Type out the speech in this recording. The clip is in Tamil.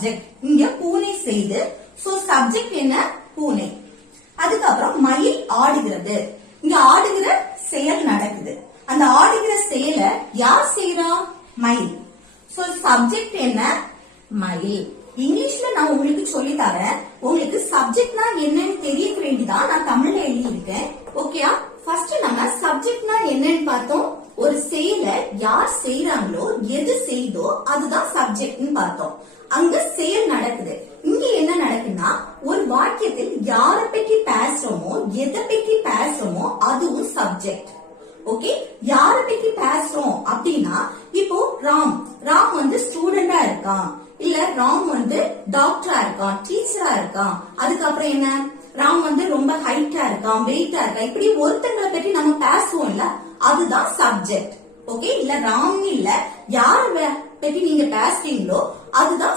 சப்ஜெக்ட். இங்க பூனை செய்து. சோ சப்ஜெக்ட் என்ன? பூனை. அதுக்கப்புறம் மயில் ஆடுகிறது. இங்க ஆடுகிற செயல் நடக்குது. அந்த ஆடுகிற செயலை யார் செய்யறா? மயில். சோ சப்ஜெக்ட் என்ன? மயில். இங்கிலீஷ்ல நான் உங்களுக்கு சொல்லி தரேன். உங்களுக்கு சப்ஜெக்ட்னா என்னன்னு தெரிய வேண்டிதான் நான் தமிழ்ல எழுதி இருக்கேன். ஓகேயா? ஃபர்ஸ்ட் நம்ம சப்ஜெக்ட்னா என்னன்னு பார்த்தோம். ஒரு செயலை யார் செய்யறாங்களோ, எது செய்தோ அதுதான் சப்ஜெக்ட்னு பார்த்தோம். அங்க செயல் நடக்குது. இங்க என்ன நடக்குன்னா, ஒரு வாக்கியத்தில் யாரை பற்றி பேசுறோமோ, எதை பற்றி பேசுறோமோ அதுவும் சப்ஜெக்ட். ஓகே, யாரை பற்றி பேசுறோம் அப்படின்னா, இப்போ ராம் வந்து ஸ்டூடெண்டா இருக்கான், இல்ல ராம் வந்து டாக்டரா இருக்கான், டீச்சரா இருக்கான். அதுக்கப்புறம் என்ன, ராம் வந்து ரொம்ப ஹைட்டா இருக்கான், வெயிட்டா இருக்கான். இப்படி ஒருத்தங்களை பற்றி நம்ம பேசுவோம்ல, அதுதான் சப்ஜெக்ட். ஓகே, இல்ல ராம் இல்ல யார பற்றி நீங்க பேசுறீங்களோ அதுதான்